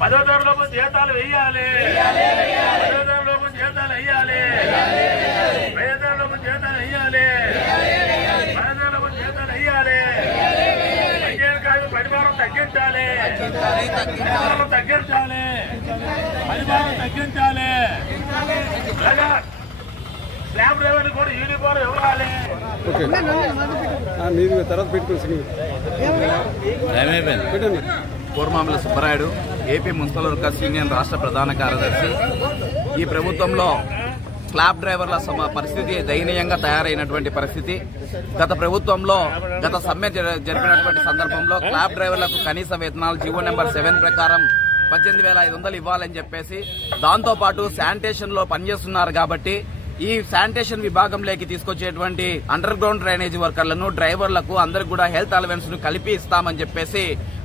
10వ తరగతిలోపు జీతాలు వెయ్యాలి, 10వ తరగతిలోపు జీతాలు వెయ్యాలి, 10వ తరగతిలోపు జీతాలు వెయ్యాలి, 10వ తరగతిలోపు జీతాలు వెయ్యాలి. పరిమాణం తగ్గించాలి, పరిమాణం తగ్గించాలి, పరిమాణం తగ్గించాలి. అలాగా స్లాబ్ డ్రైవర్లు కూడా యూనిఫామ్ ఇవ్వాలి. Koramamila Subbarayudu, AP municipal workers union రాష్ట్ర ప్రధాన కార్యదర్శి. ఈ ప్రభుత్వంలో స్లాబ్ డ్రైవర్ల పరిస్థితి దయనీయంగా తయారైనటువంటి పరిస్థితి. గత ప్రభుత్వంలో గత సమ్మె జరిపినటువంటి సందర్భంలో స్లాబ్ డ్రైవర్లకు కనీస వేతనాలు జీవో నెంబర్ 7 ప్రకారం 18,500 ఇవ్వాలని చెప్పేసి, దాంతో పాటు శానిటేషన్ లో పనిచేస్తున్నారు కాబట్టి ఈ శానిటేషన్ విభాగంలోకి తీసుకొచ్చేటువంటి అండర్ గ్రౌండ్ డ్రైనేజ్ వర్కర్లను, డ్రైవర్లకు అందరికి కూడా హెల్త్ అలవెన్స్ ను కలిపి ఇస్తామని చెప్పేసి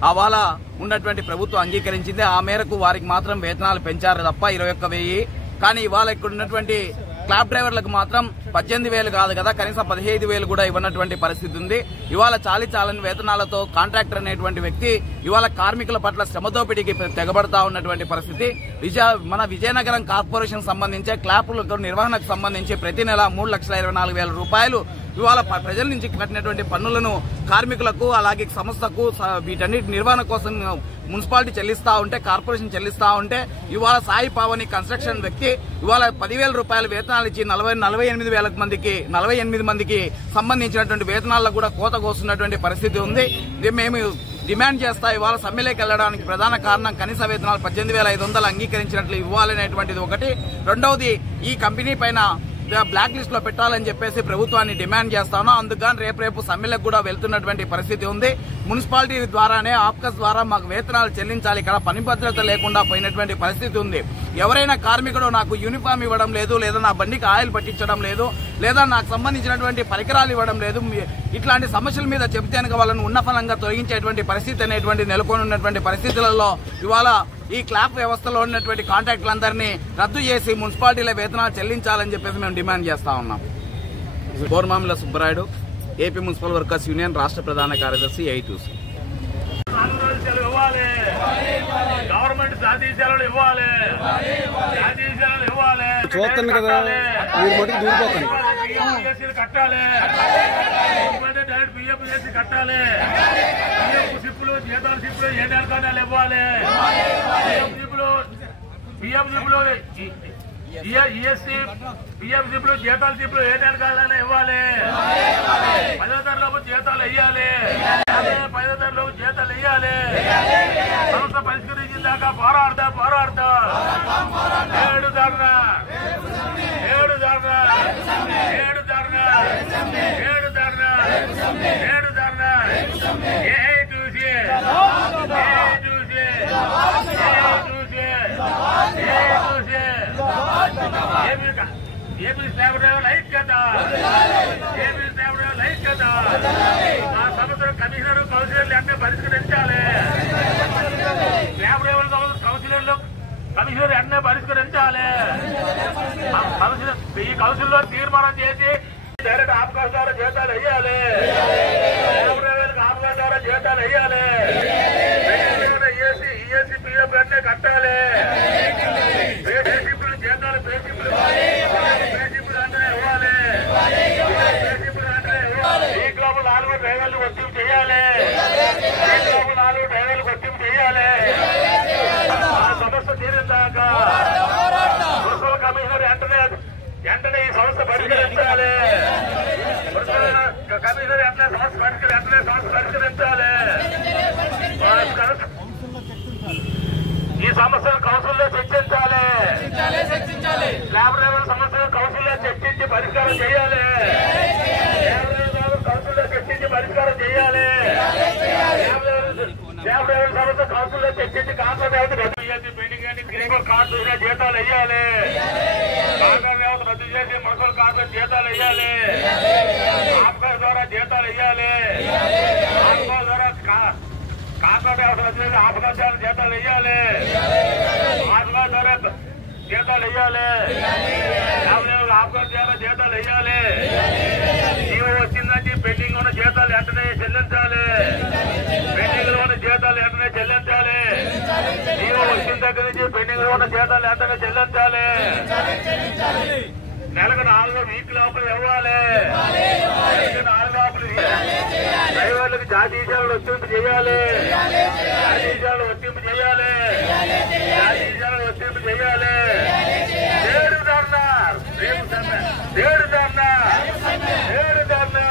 అవాళ ఉన్నటువంటి ప్రభుత్వం అంగీకరించింది. ఆ మేరకు వారికి మాత్రం వేతనాలు పెంచారు తప్ప 21,000. కానీ ఇవాళ ఇక్కడ ఉన్నటువంటి క్లాబ్ డ్రైవర్లకు మాత్రం 18,000 కాదు కదా, కనీసం 15,000 కూడా ఇవ్వనటువంటి పరిస్థితి ఉంది. ఇవాళ చాలని వేతనాలతో కాంట్రాక్టర్ అనేటువంటి వ్యక్తి ఇవాళ కార్మికుల పట్ల శ్రమదోపిడికి తెగబడతా ఉన్నటువంటి పరిస్థితి. మన విజయనగరం కార్పొరేషన్ సంబంధించి క్లాపుల నిర్వహణకు సంబంధించి ప్రతి నెల 3,24,000 రూపాయలు ఇవాళ ప్రజల నుంచి కట్టినటువంటి పన్నులను కార్మికులకు అలాగే సంస్థకు వీటన్నిటి నిర్వహణ కోసం మున్సిపాలిటీ చెల్లిస్తా ఉంటే, కార్పొరేషన్ చెల్లిస్తా ఉంటే ఇవాళ సాయి పావని కన్స్ట్రక్షన్ వ్యక్తి ఇవాళ 10,000 రూపాయల వేతనాలు ఇచ్చి 48 మందికి సంబంధించినటువంటి వేతనాలకు కూడా కోత కోస్తున్నటువంటి పరిస్థితి ఉంది. మేము డిమాండ్ చేస్తా ఇవాళ సమ్మెలోకి వెళ్లడానికి ప్రధాన కారణం కనీస వేతనాలు 18,500 అంగీకరించినట్లు ఇవ్వాలనేటువంటిది ఒకటి. రెండవది, ఈ కంపెనీ పైన బ్లాక్ లిస్ట్ లో పెట్టాలని చెప్పేసి ప్రభుత్వాన్ని డిమాండ్ చేస్తాను. అందుకని రేపు సమ్మెలకు కూడా వెళ్తున్నటువంటి పరిస్థితి ఉంది. మున్సిపాలిటీ ద్వారానే ఆప్కస్ ద్వారా మాకు వేతనాలు చెల్లించాలి. ఇక్కడ పని భద్రత లేకుండా పోయినటువంటి పరిస్థితి ఉంది. ఎవరైనా కార్మికుడు నాకు యూనిఫామ్ ఇవ్వడం లేదు, లేదా నా బండికి ఆయిల్ పట్టించడం లేదు, లేదా నాకు సంబంధించినటువంటి పరికరాలు ఇవ్వడం లేదు, ఇట్లాంటి సమస్యల మీద చెబితే కనుక వాళ్ళను ఉన్నఫలంగా తొలగించేటువంటి పరిస్థితి అనేటువంటి నెలకొని ఉన్నటువంటి పరిస్థితులలో ఇవాళ ఈ క్లాప్ వ్యవస్థలో ఉన్నటువంటి కాంట్రాక్టులందరినీ రద్దు చేసి మున్సిపాలిటీల వేతనాలు చెల్లించాలని చెప్పేసి మేము డిమాండ్ చేస్తా ఉన్నాం. Koramamila Subbarayudu, AP municipal workers union రాష్ట్ర ప్రధాన కార్యదర్శి, ఐటూసీ. గవర్నమెంట్ జాతీయ సెలవులు ఇవ్వాలి, జాతీయ సెలవులు ఇవ్వాలి. చూస్తాను కదా కట్టాలి, డైరెక్ట్ బియ్యం కట్టాలి. సిప్పులు జీతాలు సిప్పులు 7 నెలలు ఇవ్వాలి. బియ్యం సిప్పులు ఈఎస్సీ బియ్యం సిప్పులు జీతాలు సిప్పులు 7 నెలలు ఇవ్వాలి. 10వ తరగతిలోపు జీతాలు వెయ్యాలి, 10వ తరగతిలోపు జీతాలు వెయ్యాలి. సంస్థ పరిష్కరించిన దాకా పోరాడతా 7 ధర్నా ఏపీ స్లాబ్ డ్రైవర్ల ఐక్యత, ఏపీ స్లాబ్ డ్రైవర్ల ఐక్యత. ఆ సంవత్సరం కమిషనర్ కౌన్సిలర్లు అంటే పరిష్కరించాలి. స్లాబ్ డ్రైవర్ల కౌన్సిలర్లు కమిషనర్ అన్నీ పరిష్కరించాలి. ఈ కౌన్సిల్లో తీర్మానం చేసి డైరెక్ట్ ఆప్కాస్ ద్వారా జీతాలు వెయ్యాలి, స్లాబ్ డ్రైవర్లకు ఆప్కాస్ ద్వారా జీతాలు వెయ్యాలి. ఈఎస్సీ పిఎఫ్ అన్నీ కట్టాలి. పేషిప్లు జీతాలు పేషిప్లు అంటే ఇవ్వాలి. ఈ గ్లోబల్ 4 డ్రైవర్లు వర్తింపు చేయాలి. ఆ సమస్య తీరిందాక మున్సిపల్ కమిషనర్ వెంటనే ఈ సంస్థ పరిష్కరించాలి. కమిషనర్ వెంటనే సంస్థ పరిష్కరించాలి. ఈ సమస్యను కౌన్సిల్లో చర్చించాలి. స్లాబ్ డ్రైవర్ సమస్యను కౌన్సిల్లో చర్చించి పరిష్కారం చేయాలి. కౌన్సిల్లో చర్చించి పరిష్కారం చేయాలి. స్లాబ్ డ్రైవర్ సమస్య కౌన్సిల్లో చర్చించి కాంట్రాక్ట్ పెండింగ్ అని గ్రీవర్ కార్డు జీతాలు వెయ్యాలి. కాంట్రాక్ట్ వ్యవస్థ రద్దు చేసి మున్సిపల్ కార్డు జీతాలు వెయ్యాలి. ఆప్కాస్ ద్వారా జీతాలు వెయ్యాలి. ఆప్కాస్ ద్వారా కాంట్రాక్ట్ వ్యవస్థ రద్దు చేసి ఆప్కాస్ ద్వారా జీతాలు వెయ్యాలి. ఆప్కాస్ ద్వారా జీతాలు వెయ్యాలి. ఆప్కాస్ ద్వారా జీతాలు వెయ్యాలి. జీవో వచ్చిందంటే పెండింగ్ ఉన్న జీతాలు వెంటనే చెల్లించాలి. పెండింగ్ లో ఉన్న జీతాలు వెంటనే చెల్లించాలి. జీవో దగ్గర నుంచి పెండింగ్ ఉన్న జీతాలు ఎంతగా చెల్లించాలి. నెలకు 4 వీక్ లోపల ఇవ్వాలి. 4 లోపల డ్రైవర్లకు జాతీయాలు వర్తింపు చేయాలి. జాతీయాలు వర్తింపు చేయాలి. జాతీయాలు వర్తింపు చేయాలి. నేడు ధర్నా, రేపు సమ్మె, నేడు ధర్నా, నేడు ధర్నా.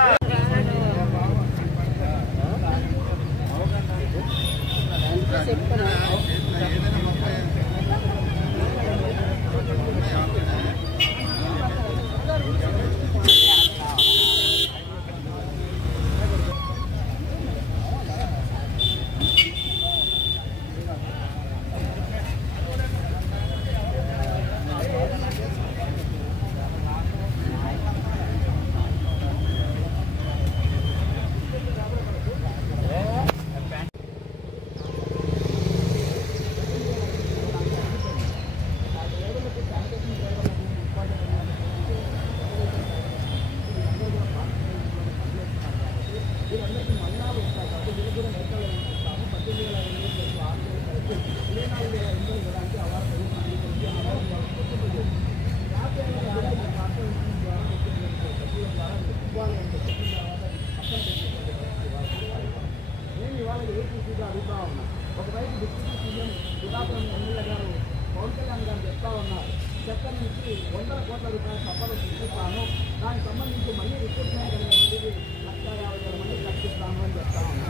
ఒకవైపు డిప్యూటీ సీఎం పిఠాపురం ఎమ్మెల్యే గారు పవన్ కళ్యాణ్ గారు చెప్తా ఉన్నారు, చట్టం నుంచి 100 కోట్ల రూపాయల సభలు సృష్టిస్తాను, దానికి సంబంధించి మళ్ళీ రిక్రూట్మెంట్ అనేది 1,50,000 మంది కల్పిస్తాను అని చెప్తా ఉన్నారు.